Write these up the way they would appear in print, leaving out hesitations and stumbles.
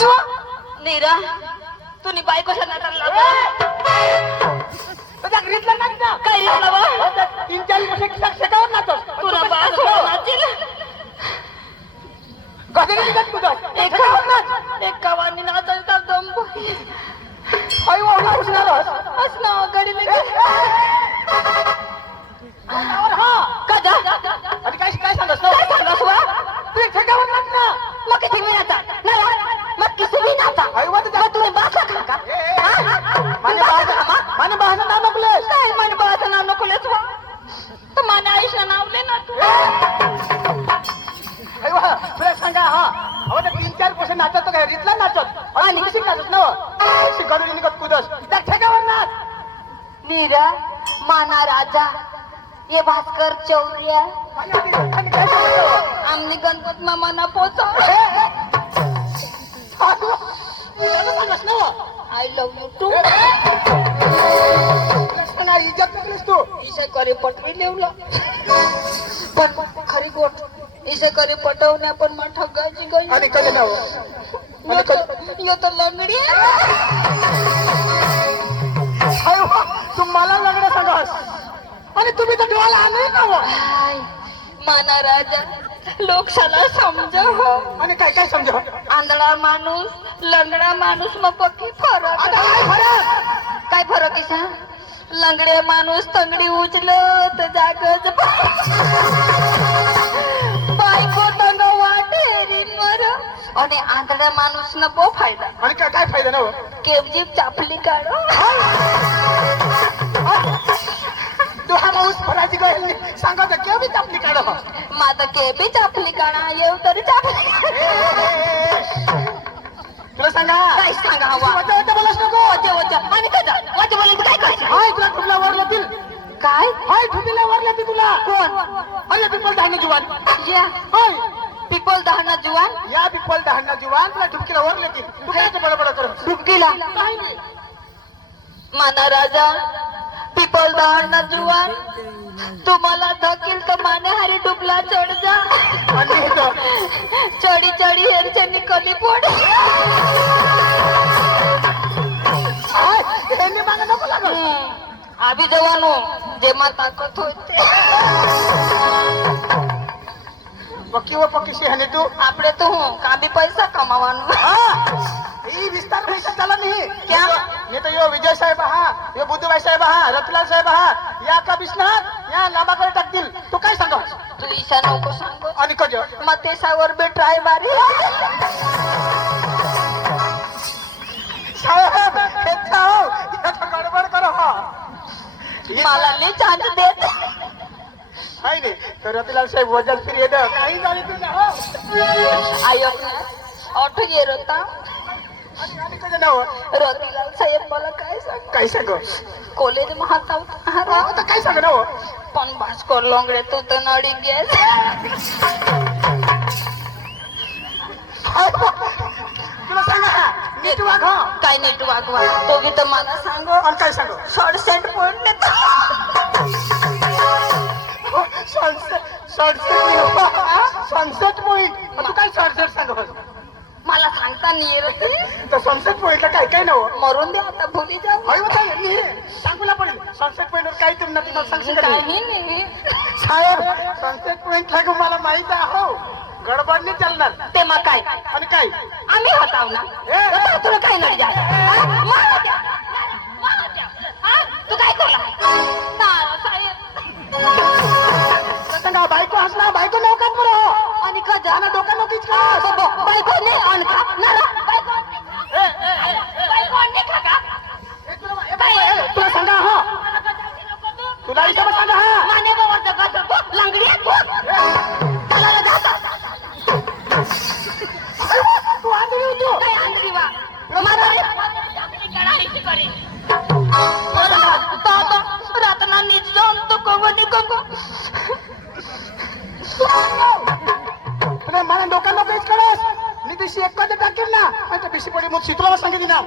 नीरा तुम्ही बायकोच्या नाटाला काय तीन चार शेकावर नाचत तुला एकावानी नाचायचा दम असना गडी काय सांगस तू एक शेकावर नाच ना मग किती मी नाचा मग किती मी नाचा तुम्ही बासा खा का माने बाहेर नाव नकलेस काय मन बाळाचं नाव नकोलेच वा तर माने आईचं नाव ले ना तू तुला सांगा हा अहो ते तीन चार पैसे नाचत काय रीतला नाचत आणि कशी नाचत ना शिकवली निघत कुदस त्या ठेकावर नाच नीरा माना राजा ये भास्कर चौरिया आमने गणपत मामाना पोचव आय लव यू टू इज्जत नकलीस तू इसे करे पटवी लेवला पण खरी गोट इसे करे पटवण्या पण मा ठगायची गई आणि कधी नाव यो तर लंगडी तू मला लग्न सांगास आणि तुम्ही तर डोळा आणले ना माना राजा लोकशाला समजा हो आणि काय काय समजा आंधळा माणूस लंगडा माणूस मग पक्की फरक काय फरक आहे सा लंगडे माणूस तंगडी उचलत जागच बायको तंग वाटेरी मर आणि आंधळ्या माणूस न बो फायदा आणि काय काय फायदा ना केवजीप चापली काढो तुहा माणूस फरायची गळी सांगा तर केव्हा बी चापली काढ माझं केबी चापली काढा येऊ तरी चापली तुला सांगा काय सांगा हवा वजा बोलास नको आणि काय वाचे बोलायचं काय करायचं हाय तुला ठुबला वरलातील काय हाय ठुबीला वरलाती तुला कोण अरे पिपल दहाना जुवान या हाय पिपल दहना जुवान या पिपल दहाना जुवान तुला ठुबकीला वरलाती तू काय बडबड कर डुबकीला काही नाही माना राजा पिपल दहना जुवान तुम्हाला धकील तर माने हारी डुबला चढ जा आणि इथं चढी चढी हेरचनी कमी पोड हाय हे मागे नको लागल आभी जवानो जेव्हा ताकद होते पक्की व पक्कीशी हने तू આપણે તો હું કાબી પૈસા કમાવાનું हाँ ये विस्तार पैसा चला नहीं क्या नहीं तो यो विजय साहेब हाँ यो बुद्धभाई साहेब हाँ रतलाल साहेब हाँ या का विश्वनाथ या लांबाकडे टाकतील तू काय सांगा तू ईशा नको सांगो आणि कज मतेसावर बे ट्राय मारी साहेब हे जाओ या तो गडबड करो हा मला नाही चान्स देत हाय नाही तर रतलाल साहेब वजल फिर येद काही झाले तुझ्या हो आयो ऑटो ये रोता आणि कज नाव रतिलाल साहेब मला काय सांग काय सांग कॉलेज महाता आता काय सांग नाव पण भास्कर लोंगडे तू तर नडी गेल तुला सांगा नीट वाग हा काय नीट वागवा तो बी तर मला सांगो आणि काय सांग सडसेट पॉइंट सनसेट पॉइंट तू काय सनसेट सांग मला सांगता नाही तर सनसेट पॉइंटला काय काय नाव मरून दे आता भुली जाऊ हवी बता सांगूला पडेल सनसेट पॉइंटवर काही तुम्ही तुम्हाला सांगशील का नाही? काही नाही साहेब सनसेट पॉइंट लागू मला माहित आहे हो गडबड नाही चालणार ते मग काय आणि काय आम्ही होताव ना तुला काय नाही जा तू काय केला साहेब सांगा बायको हसना बायको नौकात बरं आणि का जाना डोका नोकीच का बायको नाही आणका ना बायको आणणे का तुला सांगा हा तुला इथं सांगा हा माने बाबाचं कसं तो लंगडी आहे तू आंधळी होतो काय आंधळी वा रातना नीच जाऊन तो कोवणी कोंगो मला डोका नोकीच करस मी दिशी एक कधी टाकेल ना आता बिशी पडी मग तुला सांगितली ना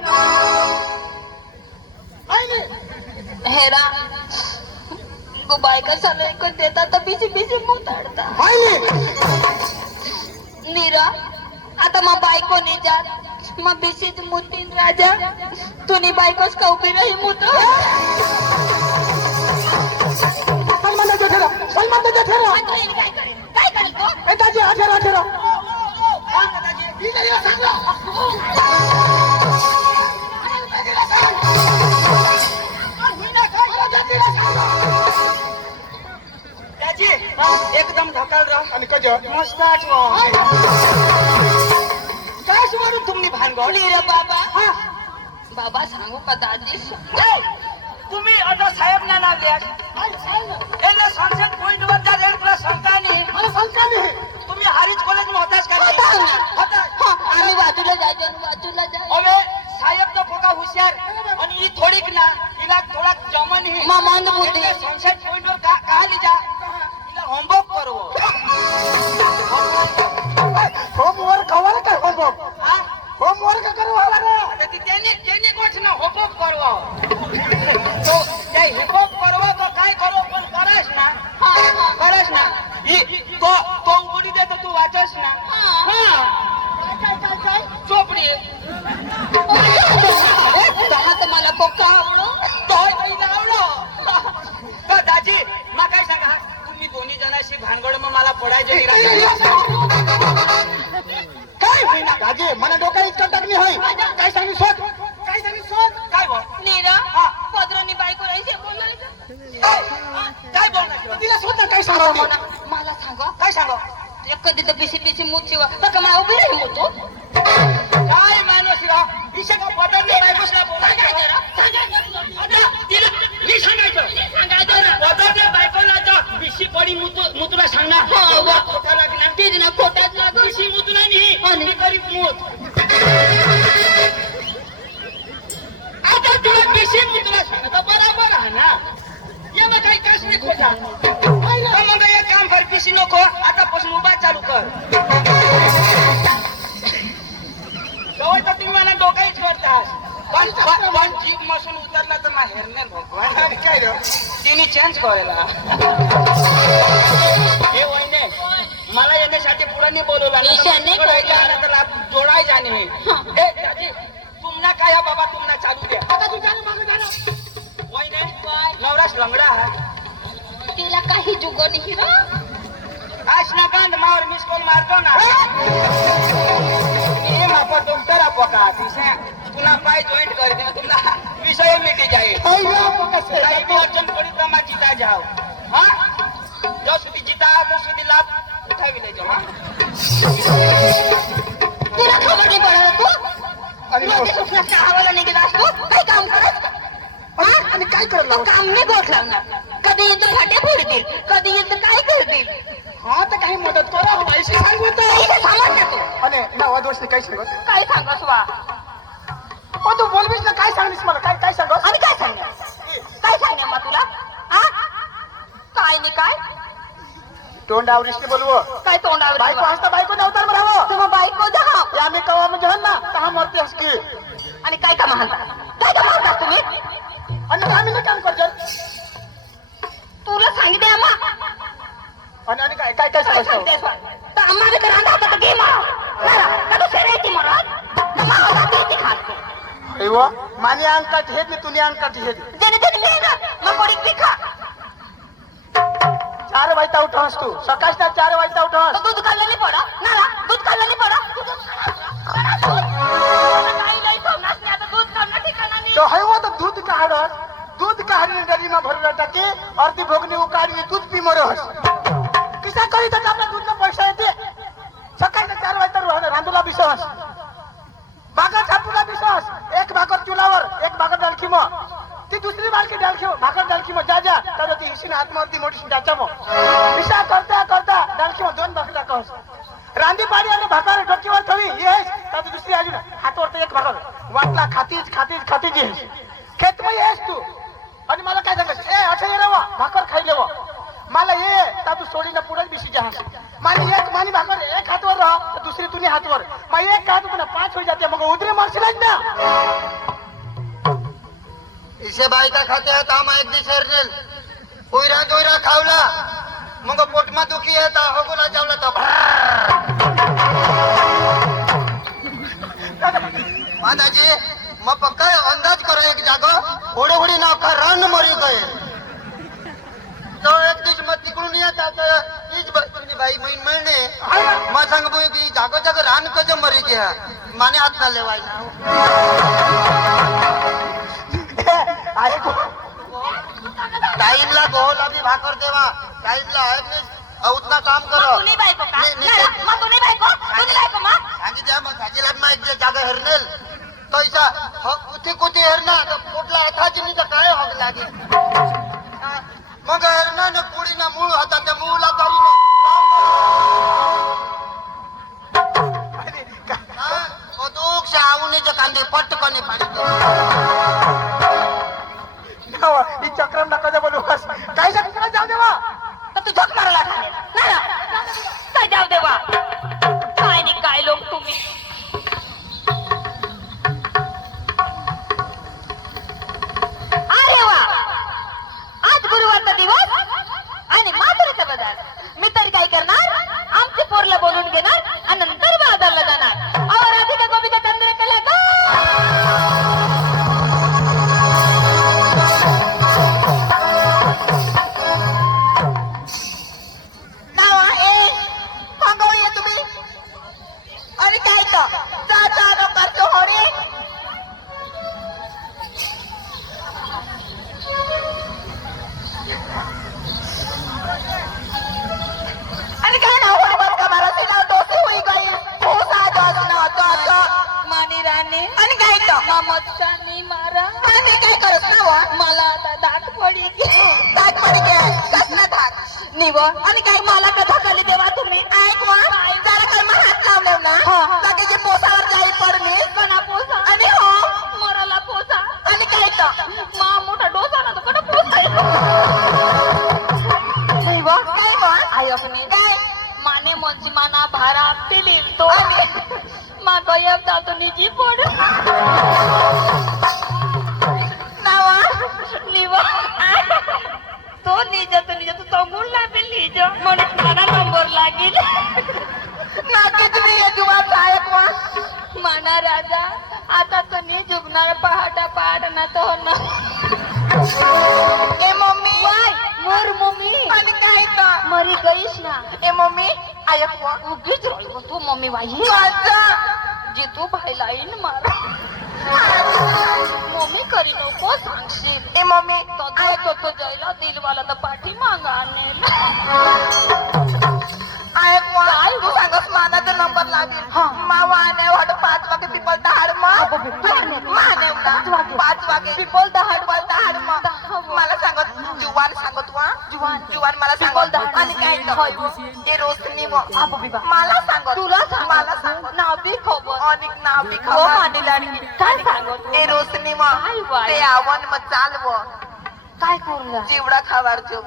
हेरा को बायका साला एक देता तर बिजी बिजी मुताडता नीरा आता मग बायको नाही जात मग बिशीच मुतीन राजा तुनी बायकोच का उभी राही मुत सलमान ठेरा काय करेल तो ए दाजी ठेरा त्याची एकदम ढकाल राह आणि कज मस्ताच काय सुमारून तुम्ही भानगड रे बाबा बाबा सांगू का दादी तुम्ही आता साहेब ना नाव द्या એટલે સનસેટ પોઈન્ટ वर जा रेल प्लस संतानी मला सांगता नाही तुम्ही हारीज कॉलेज मध्ये होताच का होता नाही? ना. होता. आम्ही बाजूला जायचो बाजूला जाय હવે સાહેબ તો પોકા હોશિયાર અને ઈ થોડીક ના ઈલા થોડાક જમન હી માં મંદ બુદ્ધિ. એટલે સનસેટ પોઈન્ટ वर કા લીજા ઈલા હોમવર્ક કરવો होमवर्क कवर काय होमवर्क હા होमवर्क કરવા લાગે તેથી તેને કોઠ ના હોમવર્ક કરવો તો તે હિપોપ કરવો તો કાઈ કરો પણ કરસ ના કરસ ના ઈ તો ઉડી દે તો તું વાંચસ ના હા ચોપડી दहा तर मला पोका आवडो तोय काही आवडो तो दाजी मा काय सांगा तुम्ही दोन्ही जणांशी भानगड मग मला पडायचे काय होईना दाजी मला डोक्यात इतकं टाकली होय काय सांगू शोध काय बोल नीरा हा. पदरांनी बायको राहायचे बोलायचं काय बोलणार तिला स्वतः काय सांगावं मला सांगा काय सांगा कधी तर बिशी बिशी मुची बघा मा उभी राही होतो काय माणूस रा इशे का बदलले बायकोसला बोलायचं तिला मी सांगायचं बदलले बायकोला जा बिशी पडी मुतुला सांगणार हो. खोटा लागणार तीच ना खोटाच लागो बिशी मुतुला नाही आणि? मी गरीब मूत आता तुला बिशी मुतुला सांगतो बरोबर आहे ना ये मग काही कस नाही खोटा मग एक काम कर बिशी नको आतापासून मोबाईल चालू कर जवळ तर तुम्ही मला डोकाहीच करतास पण जीप मसून उतरला तर ना हेरणे भगवान काय रे तिने चेंज करायला हे वहिने मला येण्यासाठी पुढे नाही बोलवला ईशान्य जोडाय जाणे हे दादी तुमना काय हा बाबा तुमना चालू द्या आता तू जाणं मागं जाणं वहिने नवराश लंगडा हा तिला काही जुगो नाही रा आज ना बंद मावर मिस कॉल मारतो ना हे मापा डॉक्टर आपका तिसे पुन्हा पाय जॉईंट कर दे तुमना विषय मिटी जाए काही भी अडचण पडी तर माझी काय जाव हा जो सुधी जीता तो सुधी लाभ उठावी ले जाओ हा तिला खबर नाही पडत तू आणि मग? माझ्या स्वप्नात आवाला नाही गेलास तू काही काम करत आणि काय करलं तू काम नाही गोठ लावणार कधी येतं फाट्या फोडतील कधी येतं काय करतील हा तर काही मदत करा व्हायची सांगू इथे सामान टाकू आणि नवा दोष काय सांगत काय सांगस वा पण तू बोलवीस ना काय सांगलीस मला काय सांगस आणि काय सांगणार मग तुला आ काय नाही काय तोंड आवरीस बोलवो काय तोंडावर बायको ठेवा? हसता बायको नव्हता बरावं तर मग बायको दहा या मी कवा म्हणजे ना तहा मरते हसकी आणि काय का म्हणता तुम्ही आणि आम्ही नाही काम करतो तुला सांगितले अम्मा आणि काय काय काय काय सांगायचं सांगतेस वा? तर अम्मा बी तर अंधा होता घे मला का शेरायची मरत तर मग होता ती खात अय्यो मानी अंकाट हेत नाही तुनी अंकाट हेत जेणे तेने घे ना मग कोणी बी खा 4 वाजता उठस तू सकाळच्या 4 वाजता उठस तो दूध खाल्लं नाही पडा नाला दूध खाल्लं नाही पडा काही नाही खावणार नाही आता दूध खावणार ठिकाणा नाही तो है वो तो दूध काढस दूध काढणे डरी में भरला टाके अर्धी भोगणी उकाडली दूध पी मरस किसा करी तर आपला दूधचा पैसा येते सकाळच्या 4 वाजता रांधूला बिसस भाकर छापूला बिसस एक भाकर चुलावर एक भाकर डालखी मग ती दुसरी बालकी डालखी भाकर डालखी मग जा तर ती हिसीन हातमध्ये मोठी त्याच्या मग विसा करता डालखी मग 2 भाकर टाकस रांधी पाडी आणि भाकर डोकीवर ठेवी येस तर दुसरी अजून हातवर एक भाकर वाटला खातीच येस खेत मध्ये येस तू आणि मला काय सांगायचं ए अच्छा ये रवा भाकर खाई वा मला ये तर तू सोडीनं पुढेच बिशी जहास मानी भाकर एक हातवर राहा तर दुसरी तुनी हातवर मग एक हात पुन्हा 5 होई जाते मग उदरे मारशील ना इसे बायका खाते आहेत आम्हा एक दिवस हरनेल उयरा खावला मग पोटमा दुखी येत होगुला चावला तर माताजी मग पक्का अंदाज करो एक जागो होडी होडी नाव का रान मरी गए तो एक दिवस मग तिकडून येत आता हीच तुम्ही बाई महिने मग सांग बोय की जागो जागो रान कसं मरी गया माने हात ना लेवायला टाइमला गोला भी भाकर देवा टाइमला उतना काम करो सांगी द्या मग साजीला मग एक जागा हेरनेल तो ऐसा कुठे कुठे हेरना तर कुठला हाताची नाही तर काय हक लागे मग हेरणा न पुढी ना मूळ होता त्या मूळला तरी दुःख आवणीचे कांदे पटकने पाणी ही चक्रम नका बोलू काय सांगितलं जाऊ देवा तर तू झक मारायला ठाणे काय जाऊ देवा काय नाही काय लोक तुम्ही अरे वा आज गुरुवारचा दिवस आणि माधुरीचा बाजार मी तरी काय करणार आमच्या पोरला बोलून घेणार आणि नंतर बाजारला जाणार अहो राधिका गोपिका चंद्रकला गा आणि काय मला कथा खाली देवा तुम्ही ऐकवा जरा काय मला हात लावले ना बाकी जे पोसावर जाई पडली कणा पोसा आणि हो मराला पोसा आणि काय तर मा मोठा डोसा ना तो कडे पोसा नाही वा काय वा आई अपने काय माने मनची माना भारा आपली तो मा गयब जातो निजी पड नावा निवा तो निज तो तंगून लागेल निज म्हणून मला नंबर लागेल नाके तुम्ही यजुवा साहेब वा माना राजा आता तो नी जुगणार पहाटा पहाट ना तो ना ए मम्मी वाय मोर मम्मी आणि काय तर मरी गईस ना ए मम्मी आयक वा उगीच रोई तू मम्मी वाई काचा जे तू भाईला येईन मारा मम्मी करी नको सांगशील ए मम्मी तो तो जायला दिलवाला तर पाठी मागा आणेल काय तू सांगस मानाचा नंबर लागेल मावा आणे वाट 5 वागे पिपल दहाड माने 5 वागे पिपल दहाड मला सांगत जुवान सांगत वा जुवान मला सांगत आणि काय ते रोशनी मला सांगत तुला मला सांग नावी खबर अनेक नावी खबर आणि लाडकी काय सांगत ए रोशनी ते आवन मग चालव काय करू चिवडा खावार जेव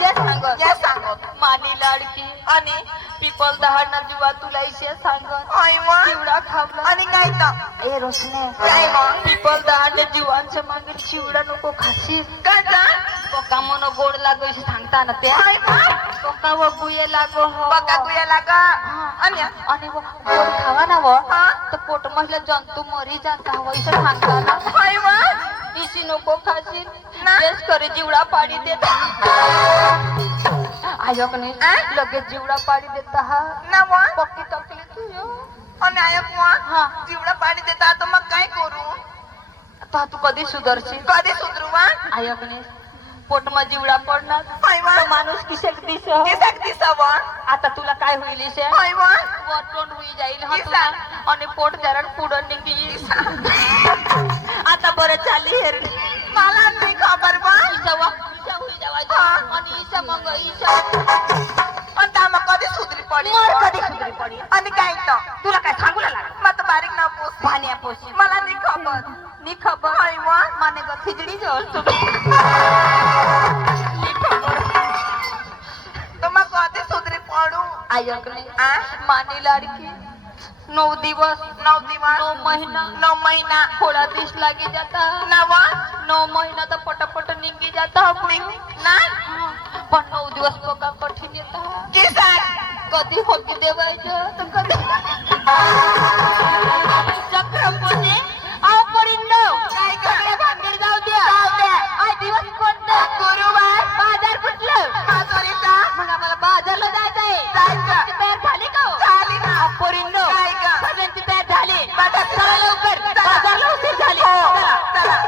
या सांगत मानी लाडकी आणि पिपल दहाड ना जुवा तुला इशे सांगत चिवडा खावला आणि काय तर ए रोशने काय मग पिपल दहाड जीवांच्या मागे चिवडा नको खाशील काय पक्का मन गोड लागो सांगता ना ते पक्का व गुये लागो पक्का गुये लागा आणि गोड खावा ना व तर पोट मधलं जंतू मरी जाता हवं इथं सांगता ना इसी नको खाशील बेस करे जीवडा पाडी देता आयक ने लगेच जीवडा पाडी देता हा ना वा पक्की तकली तू आणि आयक वा जीवडा पाडी देता तर मग काय करू आता तू कधी सुधरशील कधी सुधरू वा आयक ने पोट मा जीवडा पडणार माणूस किसेक दिस आता तुला काय होईल वरतोंड होई जाईल आणि पोट जरा पुढं निघी आता बरं चालली हेरणी मला नाही खबर बा ईशा होई जावायचं आणि ईशा मग ईशा आणि त्या मग कधी सुधरी पडी आणि काय तर तुला काय सांगू लागला मग बारीक ना पोस पाण्या पोशी मला नाही खबर माने ग खिचडी जवळ तो मग कधी सुधरी पडू आयक नाही मानी लाडकी 9 दिवस 9 महीना थोड़ा दिस लागी जाता 9 महीना तर पटापट निघी जाता ना पण 9 दिवस बघा कठीण येता कधी होती देवायचं तर कधी चक्रम पोते पोरींनो काय सगळ्या भानगडी जाऊ द्या आज दिवस कोणता गुरुवार बाजार कुठलं मासोरीचा मग आम्हाला बाजारला जायचंय तयार झाली का झाली ना पोरींनो काय का सगळ्यांची तयार झाली चला लवकर बाजारला उशीर झाली चला चला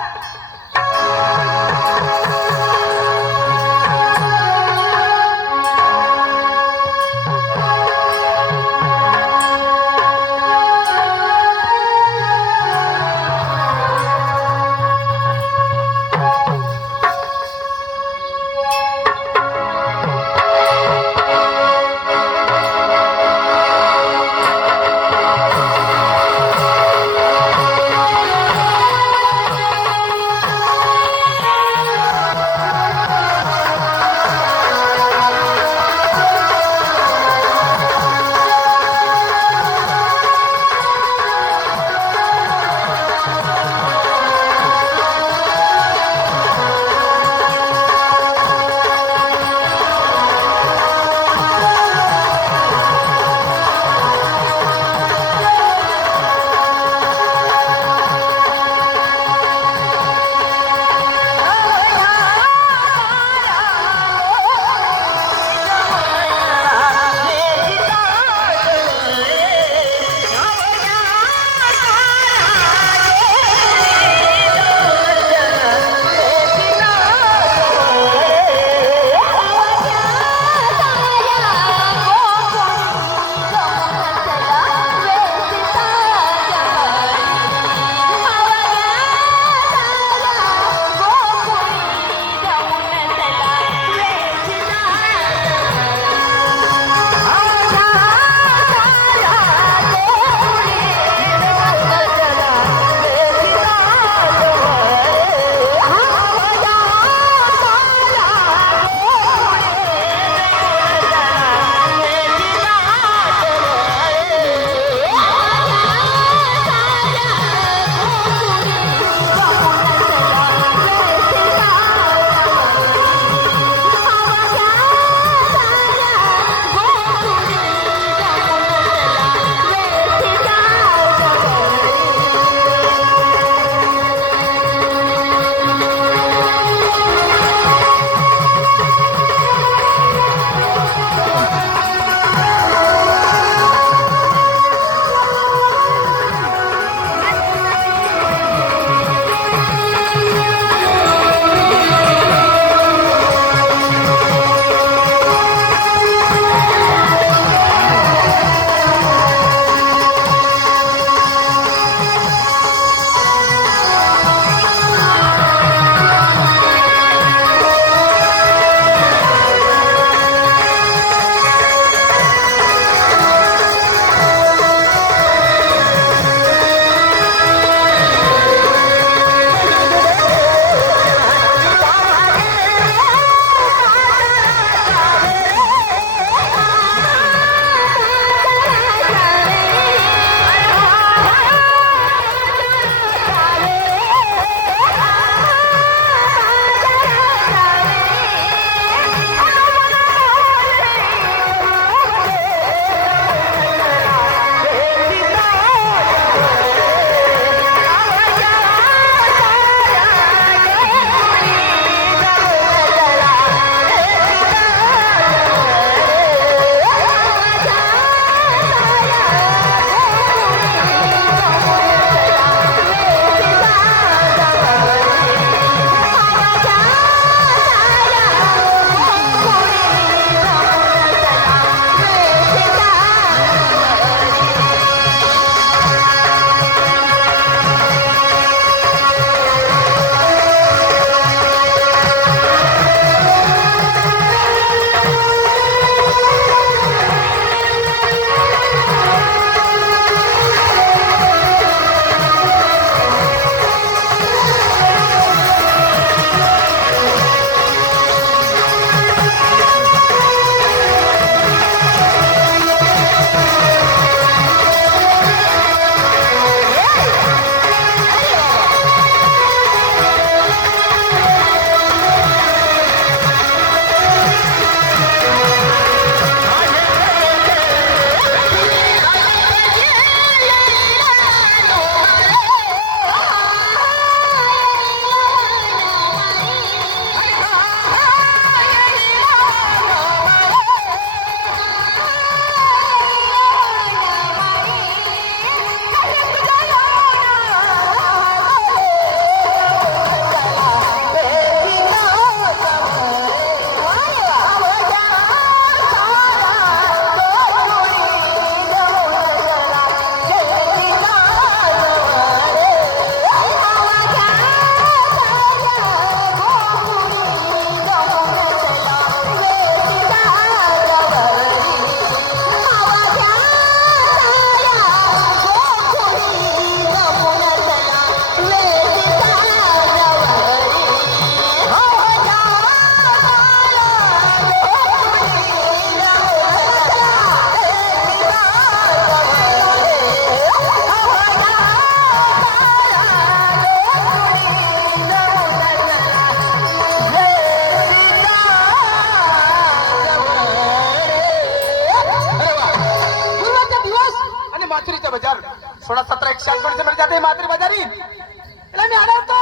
रिक्षा मध्ये जाते मात्र बाजारी त्याला मी अडवतो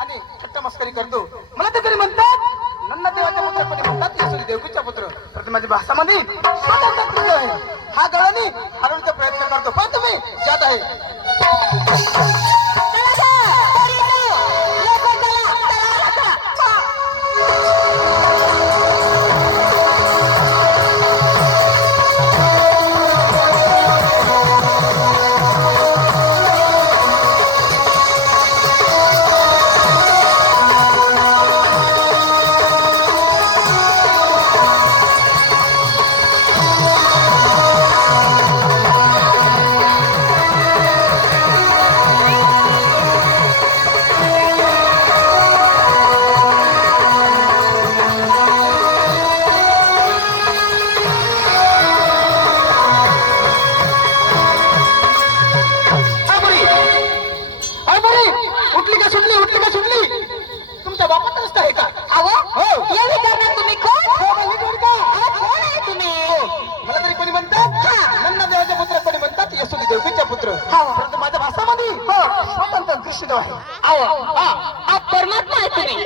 आणि थट्टा मस्करी करतो. मला ते तरी म्हणतात नन्ना देवाच्या पुत्र कोणी म्हणतात येशू देवकीचा पुत्र. तर माझ्या भाषामध्ये स्वतंत्र तुझं आहे. हा गळानी हरवण्याचा प्रयत्न करतो पण तुम्ही जात आहे. उठली का सुटली तुमच्या बापाचा रस्ता आहे का? मला तरी कोणी म्हणतात नन्ना देवाचे पुत्र कोणी म्हणतात येशू देवकीचा पुत्र. परंतु माझ्या भाषामध्ये स्वतंत्र दृश्य आहे. परमात्मा आहे तुम्ही.